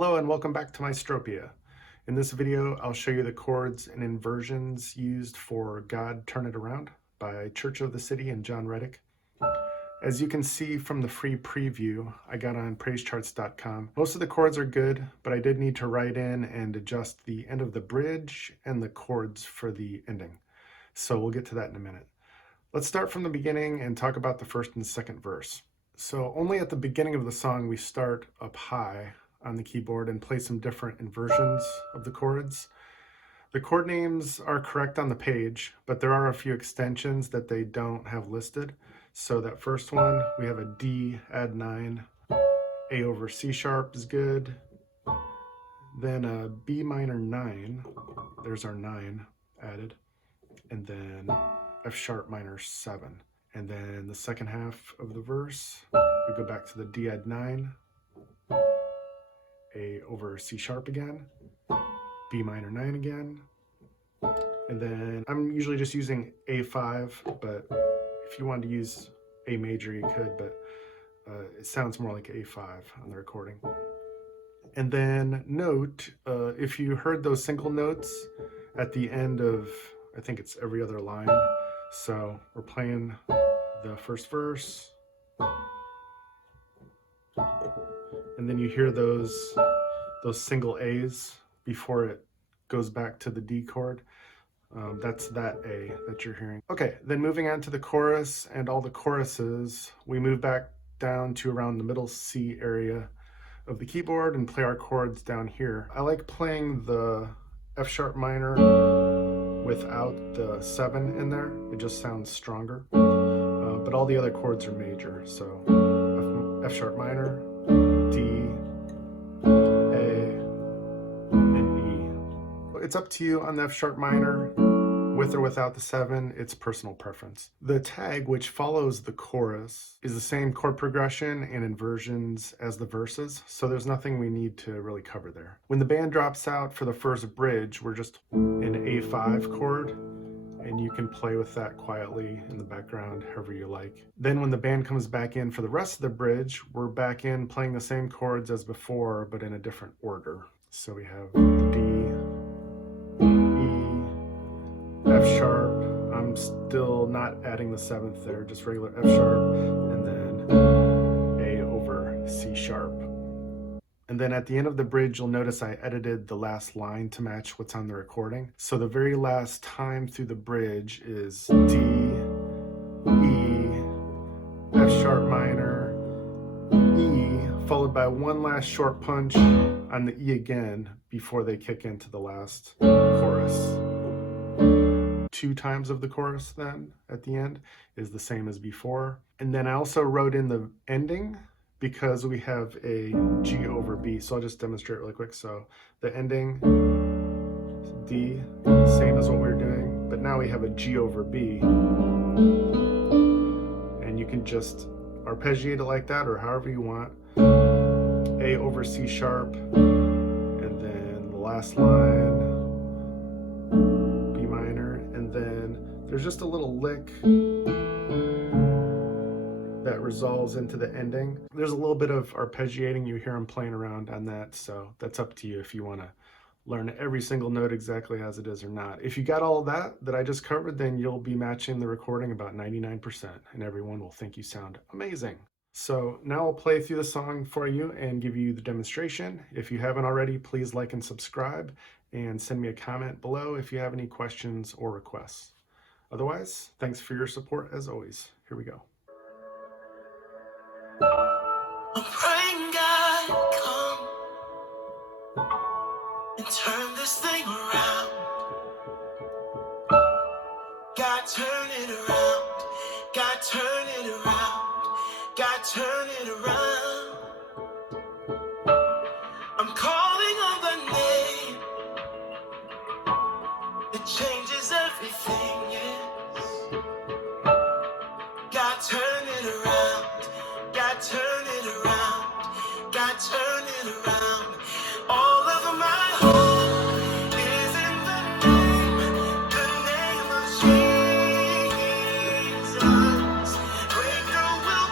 Hello and welcome back to Maestropia. In this video, I'll show you the chords and inversions used for God Turn It Around by Church of the City and Jon Reddick. As you can see from the free preview I got on praisecharts.com, most of the chords are good, but I did need to write in and adjust the end of the bridge and the chords for the ending. So we'll get to that in a minute. Let's start from the beginning and talk about the first and second verse. So only at the beginning of the song we start up high on the keyboard and play some different inversions of the chords. The chord names are correct on the page, but there are a few extensions that they don't have listed. So that first one, we have a D, add 9, A over C sharp is good, then a B minor 9, there's our 9 added, and then F sharp minor 7. And then the second half of the verse, we go back to the D add 9, A over C sharp again, B minor 9 again, and then I'm usually just using A5, but if you wanted to use A major you could, but it sounds more like A5 on the recording. And then note, if you heard those single notes at the end of, I think it's every other line, so we're playing the first verse, and then you hear those single A's before it goes back to the D chord. That's that A that you're hearing. Okay, then moving on to the chorus and all the choruses, we move back down to around the middle C area of the keyboard and play our chords down here. I like playing the F sharp minor without the 7 in there. It just sounds stronger. But all the other chords are major, so F sharp minor, D, it's up to you on the F sharp minor, with or without the 7, it's personal preference. The tag, which follows the chorus, is the same chord progression and inversions as the verses, so there's nothing we need to really cover there. When the band drops out for the first bridge, we're just in A5 chord, and you can play with that quietly in the background, however you like. Then when the band comes back in for the rest of the bridge, we're back in playing the same chords as before, but in a different order. So we have D, F sharp, I'm still not adding the 7th there, just regular F sharp, and then A over C sharp. And then at the end of the bridge, you'll notice I edited the last line to match what's on the recording. So the very last time through the bridge is D, E, F sharp minor, E, followed by one last short punch on the E again before they kick into the last chorus. 2 times of the chorus then at the end is the same as before. And then I also wrote in the ending because we have a G over B. So I'll just demonstrate really quick. So the ending, D, same as what we were doing, but now we have a G over B. And you can just arpeggiate it like that or however you want. A over C sharp, and then the last line, B minor, and then there's just a little lick that resolves into the ending. There's a little bit of arpeggiating, you hear him playing around on that, so that's up to you if you want to learn every single note exactly as it is or not. If you got all of that I just covered, then you'll be matching the recording about 99%, and everyone will think you sound amazing. So now I'll play through the song for you and give you the demonstration. If you haven't already, please like and subscribe, and send me a comment below if you have any questions or requests. Otherwise, thanks for your support as always. Here we go. I'm praying God come and turn this thing around. God turn it around. God turn it around. God turn it around. I'm calling on the name that changes everything, yes. God turn it around. God turn it around. God turn it around. All of my hope is in the name of Jesus. Breakthrough will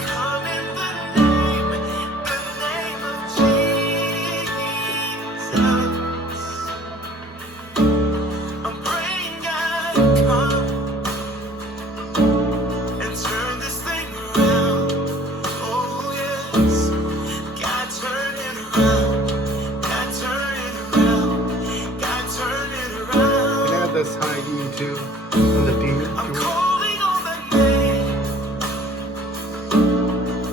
come in the name of Jesus. this high E too, and the D. I'm calling on that name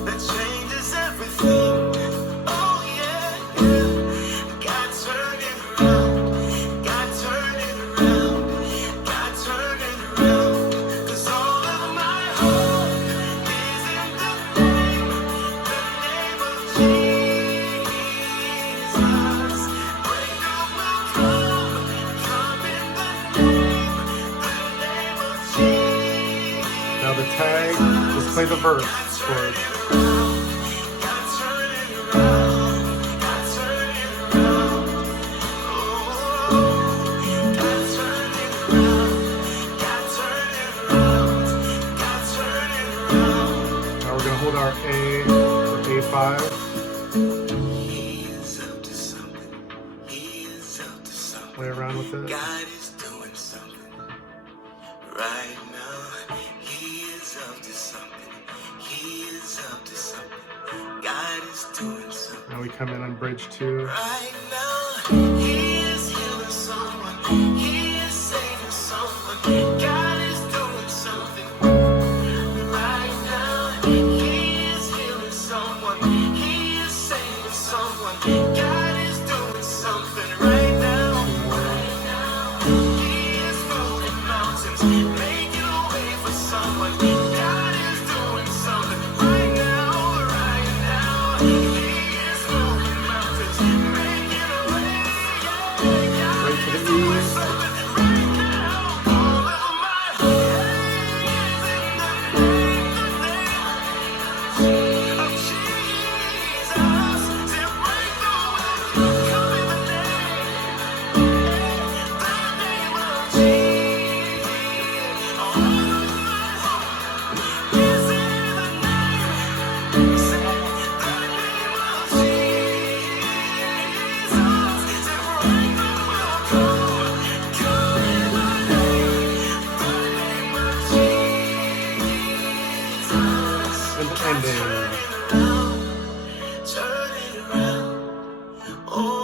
that changes everything. Oh yeah, yeah. God turn it around. God turn it around. God turn it around. 'Cause all of my hope is in the name of Jesus. Breakthrough will come in the name of Jesus. Now the tag, let's play the verse chords. Now we're gonna hold our A or A5. He is up to something. He is up to something. Play around with it. God is doing something right now. He is up to something. He is up to something. God is doing something Now we come in on bridge 2. right now. He is healing someone. He is saving someone. God is doing something right now. He is healing someone. He is saving someone. God is doing something right now. He is moving mountains, making a way for someone. God is doing something right now, right now. He is moving mountains, making a way. God Right to is the doing E. something right now. All of my hope is in the name of Jesus. Say breakthrough will come in the name of Jesus. All of my hope is in the name. Say the name of Jesus. Say breakthrough will come in the name of Jesus. And ending. Turn it around. Oh,